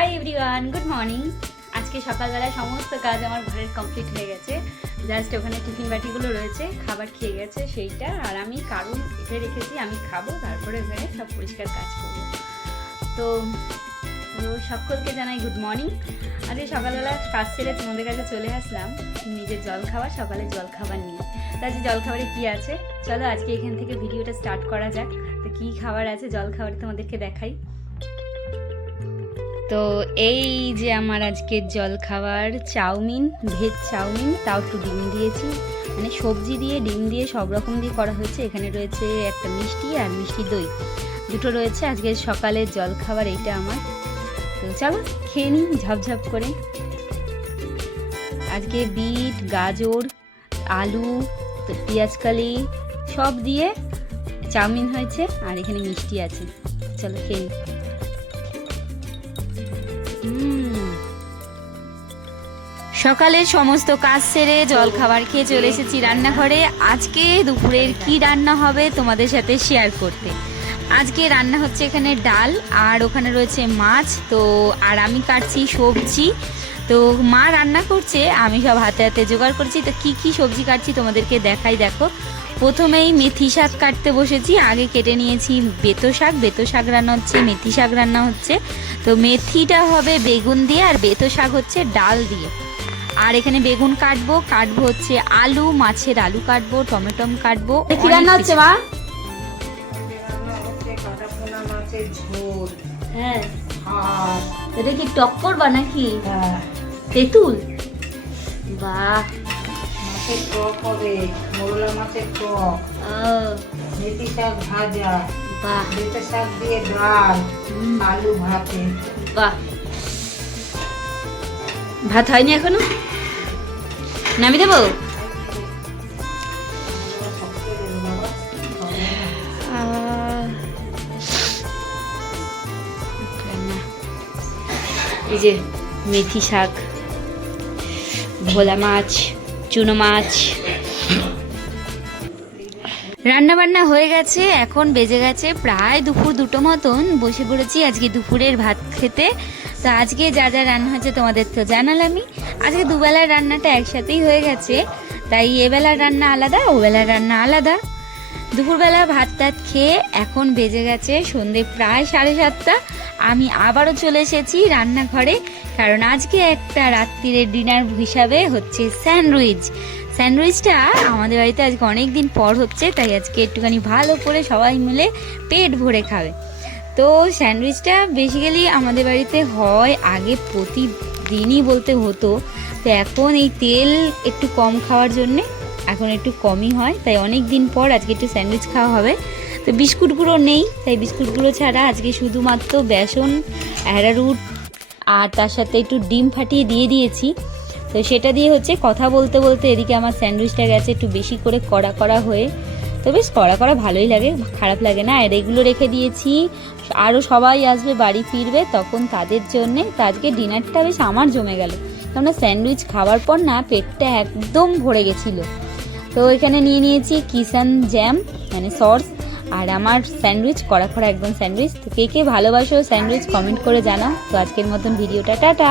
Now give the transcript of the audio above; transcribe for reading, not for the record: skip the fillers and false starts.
Hi everyone, good morning. আজকে সকালবেলায় সমস্ত কাজ আমার ঘরের কমপ্লিট হয়ে গেছে। জাস্ট ওখানে টিফিন বাটিগুলো রয়েছে, খাবার খেয়ে গেছে সেইটা, আর আমি কারণ এটা রেখেছি আমি খাবো, তারপরে ওখানে সব পরিষ্কার কাজ করবো। তো সকলকে জানাই গুড মর্নিং। আজকে সকালবেলা কাজ ছেড়ে তোমাদের কাছে চলে আসলাম নিজের জল খাবার, সকালে জল খাবার নিয়ে। তো আজকে জল খাবারে কী আছে চলো আজকে এখান থেকে ভিডিওটা স্টার্ট করা যাক। তো কী খাবার আছে জল খাবারে তোমাদেরকে দেখাই। তো এই যে আমার আজকের জল খাবার চাউমিন, ভেজ চাউমিন, তাও একটু ডিম দিয়েছি, মানে সবজি দিয়ে ডিম দিয়ে সব রকম দিয়ে করা হয়েছে। এখানে রয়েছে একটা মিষ্টি আর মিষ্টি দই, দুটো রয়েছে আজকের সকালের জল খাবার এইটা আমার। তো চলো খেয়ে নিই ঝপঝপ করে। আজকে বিট, গাজর, আলু, পেঁয়াজকালি সব দিয়ে চাউমিন হয়েছে, আর এখানে মিষ্টি আছে। চলো খেয়ে নিই। সকালের সমস্ত কাজ সেরে জল খাবার খেয়ে চলে এসেছি রান্নাঘরে। আজকে দুপুরের কি রান্না হবে তোমাদের সাথে শেয়ার করতে। আজকে রান্না হচ্ছে এখানে ডাল, আর ওখানে রয়েছে মাছ, তো আর আমি কাটছি সবজি। তো মা রান্না করছে, আমি সব হাতে হাতে জোগাড় করছি। তো কি কি সবজি কাটছি তোমাদেরকে দেখাই। দেখো, প্রথমেই মেথি শাক কাটতে বসেছি। আগে কেটে নিয়েছি বেতো শাক রান্না হচ্ছে, মেথি শাক রান্না হচ্ছে। তো মেথিটা হবে বেগুন দিয়ে, আর বেতো শাক হচ্ছে ডাল দিয়ে। আর এখানে বেগুন কাটবো হচ্ছে আলু, মাছের আলু কাটবো, টমেটম কাটবো। কি রান্না হচ্ছে মা? হ্যাঁ, এটা কি টক করবা নাকি? তেঁতুল, বাহ। মাছের টক হবে, মোরলা মাছের টক, মেথি শাক ভাজা, বাহ। বেতো শাক দিয়ে ডাল, আলু ভাতে। বাহ, ভাত হয়নি এখনো? নামি দেবো? এই যে মেথি শাক, ভোলা মাছ, চুনো মাছ। রান্না বান্না হয়ে গেছে, এখন বেজে গেছে প্রায় দুপুর 2টো মতন। বসে পড়েছি আজকে দুপুরের ভাত খেতে। তো আজকে যা যা রান্না হয়েছে তোমাদের তো জানালামই। আজকে দুবেলার রান্নাটা একসাথেই হয়ে গেছে, তাই এবেলার রান্না আলাদা, ওবেলার রান্না আলাদা। দুপুরবেলা ভাত টাত খেয়ে এখন বেজে গেছে সন্ধে প্রায় 7:30। আমি আবারও চলে এসেছি রান্নাঘরে, কারণ আজকে একটা রাত্রিরের ডিনার হিসাবে হচ্ছে স্যান্ডউইচটা আমাদের বাড়িতে আজকে অনেক দিন পর হচ্ছে, তাই আজকে একটুখানি ভালো করে সবাই মিলে পেট ভরে খাবে। তো স্যান্ডউইচটা বেসিক্যালি আমাদের বাড়িতে হয় আগে প্রতিদিনই বলতে হতো, তো এখন এই তেল একটু কম খাওয়ার জন্যে এখন একটু কমই হয়, তাই অনেক দিন পর আজকে একটু স্যান্ডউইচ খাওয়া হবে। তো বিস্কুট গুঁড়ো নেই, তাই বিস্কুট গুঁড়ো ছাড়া আজকে শুধুমাত্র বেসন, অ্যারারুট আর তার সাথে একটু ডিম ফাটিয়ে দিয়ে দিয়েছি। তো সেটা দিয়ে হচ্ছে কথা বলতে বলতে এদিকে আমার স্যান্ডউইচটা গেছে একটু বেশি করে কড়া হয়ে। তো বেশ কড়া ভালোই লাগে, খারাপ লাগে না। আর এগুলো রেখে দিয়েছি, আরও সবাই আসবে, বাড়ি ফিরবে, তখন তাদের জন্যে। তো আজকে ডিনারটা বেশ আমার জমে গেল, কেননা স্যান্ডউইচ খাওয়ার পর না পেটটা একদম ভরে গেছিলো। তো এখানে নিয়ে নিয়েছি কিষান জ্যাম, মানে সস, আর আমার স্যান্ডউইচ কড়া একদম স্যান্ডউইচ। তো কে কে ভালোবাসো স্যান্ডউইচ কমেন্ট করে জানাও। তো আজকের মতন ভিডিওটা টাটা।